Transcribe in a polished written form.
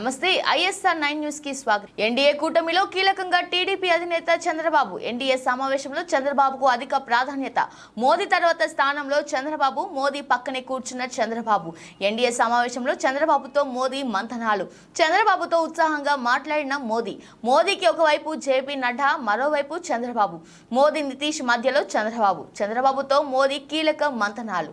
నమస్తే ISR 9 news కి స్వాగతం. ఎన్డీఏ కూటమిలో కీలకంగా టీడీపీ అధినేత చంద్రబాబు. ఎన్డీఏ సమావేశంలో చంద్రబాబుకు అధిక ప్రాధాన్యత. మోదీ తర్వాత స్థానంలో చంద్రబాబు, మోదీ పక్కనే కూర్చున్న చంద్రబాబు. ఎన్డీఏ సమావేశంలో చంద్రబాబుతో మోదీ మంతనాలు. చంద్రబాబుతో ఉత్సాహంగా మాట్లాడిన మోదీ. మోదీకి ఒకవైపు జేపీ నడ్డా, మరోవైపు చంద్రబాబు. మోదీ, నితీష్ మధ్యలో చంద్రబాబు. చంద్రబాబుతో మోదీ కీలక మంతనాలు.